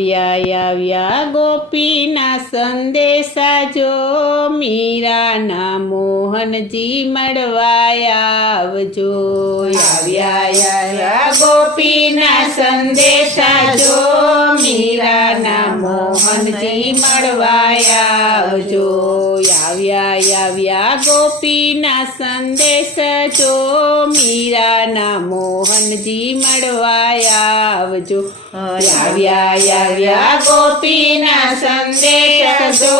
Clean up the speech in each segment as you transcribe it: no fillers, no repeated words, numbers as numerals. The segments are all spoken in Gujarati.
આવ્યા ગોપીના સંદેશા જો મીરાના મોહનજી મળવા આવજો। આવ્યા ગોપીના સંદેશા જો મીરાના મોહનજી મળવા આવજો। આવ્યા ગોપીના સંદેશ જો મીરાના મોહનજી મળવા આવજો। આવ્યા ગોપીના સંદેશ જો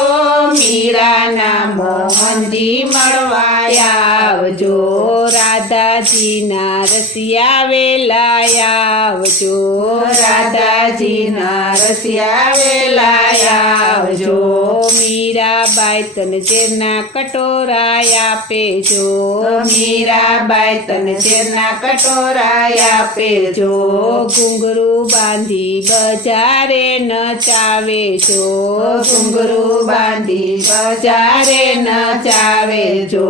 મીરાના મોહનજી મળવા આવજો। રાધાજીના રસિયા વેલા આવજો। રાધાજીના રસિયા વેલા આવજો। મીરાબાઈ તને ઝેરના કટોરા આપેજો। મીરાબાઈ તને ઝેરના કટોરા આપેજો। ઘૂંઘરું બાંધી બજારે નચાવેજો। ઘૂંઘરું બાંધી બજારે નચાવેજો।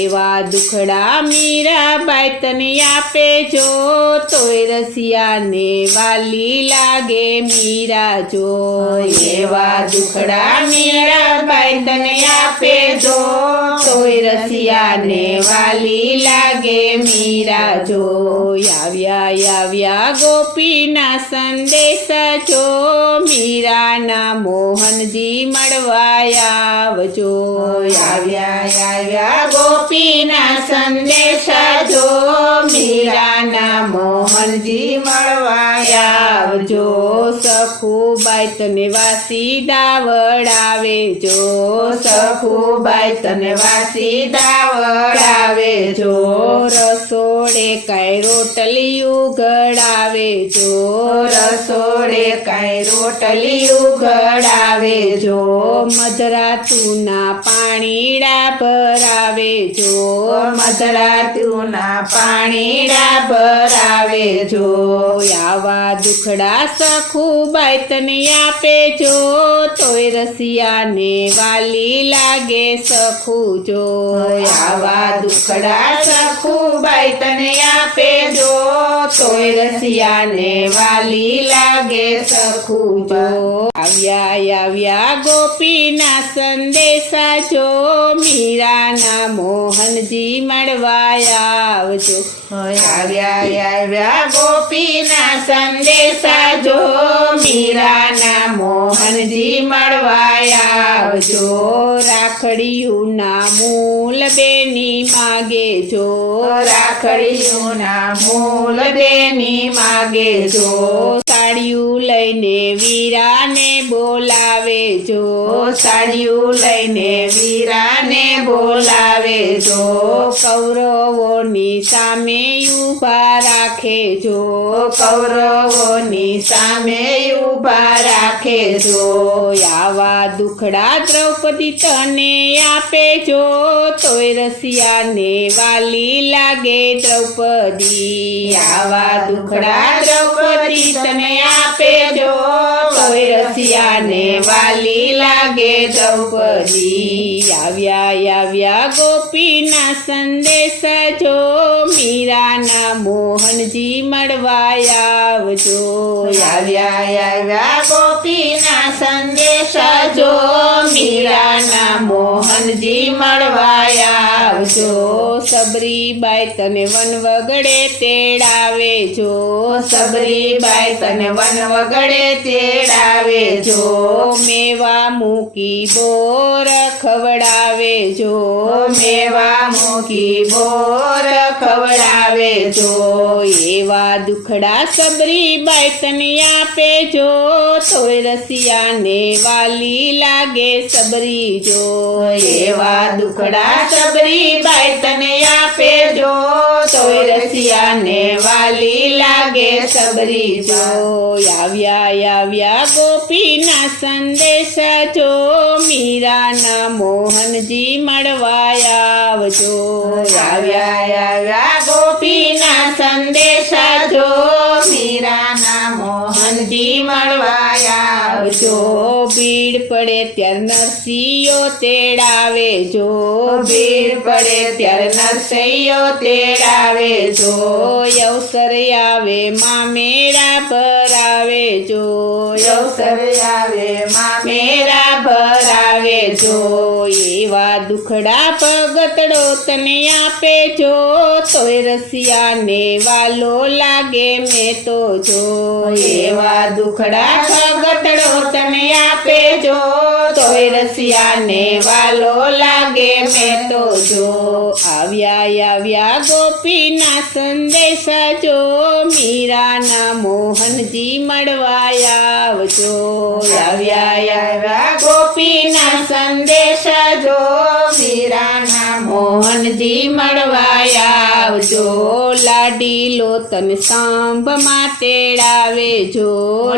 એવા દુખડા મીરાબાઈ તને આપેજો। તોય રસિયાને વાલી લાગે મીરા જો। એવા દુખડા મીરાબાઈ તને આપેજો। તોય રસિયાને વાલી લાગે મીરા જો। આવ્યા ગોપીના સંદેશ જો મીરાના મોહનજી મળવા આવજો। આવ્યા ગોપીના સંદેશ જો મીરાના મોહનજી મળવા આવજો। સખુબાઈ તને વાસી દાવડાવેજો। સખુબાઈ તને વાસી દાવડાવેજો। રસોડે કાંઈ રોટલી ઉઘડાવેજો। રસોડે કાંઈ રોટલી ઉઘડાવેજો। મધરાતુના પાણીડા ભરાવેજો। મધરાતુના પાણીડા ભરાવેજો। આવા દુખડા સખુબાઈ તને આપેજો। તોય રસિયાને વાલી લાગે સખુજો। આવા દુખડા સખુબાઈ તને આપેજો। તોય રસિયાને વાલી લાગે સખુજો। આવ્યા ગોપીના સંદેશા જો મીરાના મોહનજી મળવા આવજો। આવ્યા ગોપીના સંદેશા જો મીરાના મોહનજી મળવા આવજો। રાખડીયુંના મૂલ બેની માગેજો। રાખડીયુંના મૂલ બેની માગેજો। સાડિયું લઈને વીરાને બોલાવેજો। સાડિયું લઈને વીરાને બોલાવેજો। કૌરવોની સામે ઊભા રાખેજો। કૌરવોની સામે ઊભા રાખેજો। આવા દુખડા દ્રૌપદી તને આપેજો। તોય રસિયાને વાલી લાગે દ્રૌપદી। આવા દુખડા દ્રૌપદી તને આપેજો। તોય રસિયાને વાલી લાગે દ્રૌપદી। આવ્યા ગોપીના સંદેશ જો મીરાના મોહનજી મળવા આવજો। આવ્યા ગોપીના સંદેશ જો મીરાના મોહનજી મળવા આવજો। સબરીબાઈ તને વન વગડે તેડાવેજો। સબરીબાઈ તને વન વગડે તેડાવેજો। મેવા મૂકી બોર ખવડાવેજો। મેવા મૂકી બોર ખવડાવેજો। એવા દુખડા સબરીબાઈ તને આપેજો। તોય રસિયાને વાલી લાગે સબરીજો। એવા દુખડા સબરીબાઈ તને આપેજો। તોય રસિયાને વાલી લાગે સબરીજો। આવ્યા ગોપીના સંદેશ જો મીરાના મોહનજી મળવા આવજો। આવ્યા ગોપીના સંદેશ જો મીરાના મોહનજી મળવા આવજો। ભીડ પડે ત્યારે નરસિંહો તેડાવે જો ભીડ પડે ત્યારે નરસિંહો તેડાવે જો અવસર આવે મામેરા ભરાવે જો અવસર આવે મામેરા ભરાવે જો એવા દુખડા ભગતડો તને આપે જો તોય રસિયાને વાલો લાગે મેં તો જો એવા દુખડા ભગતડો તને આપે જો તોય રસિયાને વાલો લાગે મેં તો જો આવ્યા ગોપીના સંદેશા જો મીરાના મોહનજી મળવા આવજો આવ્યા ગોપીના સંદેશા જો મીરાના મોહનજી મળવા આવજો લાડીલો તન સંભમાં તેડાવે જો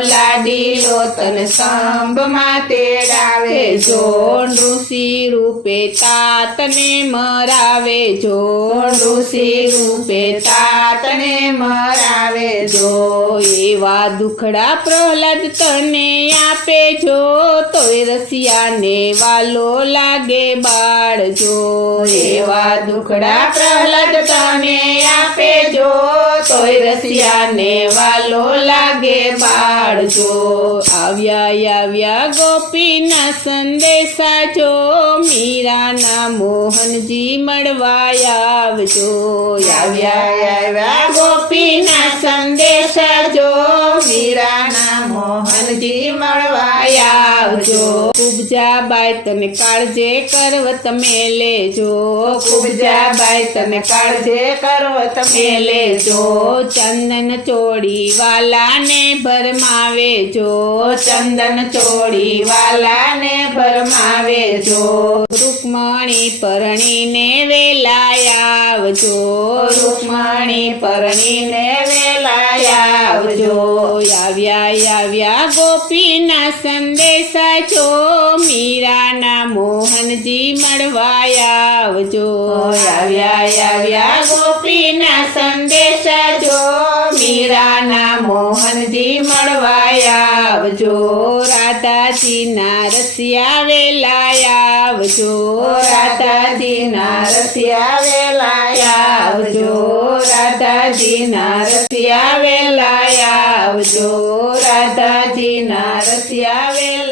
લાડીલો તન સંભમાં તેડાવે જો ઋષિ રૂપે તાતને મરાવે જો ઋષિ રૂપે તાતને મરાવે જો એવા દુખડા પ્રહલાદ તને આપે જો તોય રસિયાને વાલો લાગે બાળ જો એવા દુખડા પ્રહલાદ તને આપે જો તોય રસિયાને વાલો લાગે બાળ જો આવ્યા ગોપીના સંદેશા જો મીરાના મોહનજી મળવા આવજો આવ્યા ગોપીના સંદેશા જો મીરાના મોહનજી મળવા આવજો કુબજાબાઈ તને કાળજે કરવત મેલેજો કુબજાબાઈ તને કાળજે કરવત મેલેજો ચંદન ચોડી વાલાને ભરમાવે જો ચંદન ચોડી વાલાને ભરમાવે જો રૂકમણી પરણીને વેલાય આવજો રૂકમણી પરણીને વેલાય આવજો આવ્યા ગોપીના સંદેશા જો મીરાના મોહનજી મળવા આવજો આવ્યા ગોપીના સંદેશા જો મીરાના મોહનજી મળવા આવજો રાધાજીના રસિયા વેલાય આવજો રાધાજીના રસિયા વેલાય આવજો રાધાજીના રસિયા વેલાય આવજો રાધાજીના રસિયા વેલાય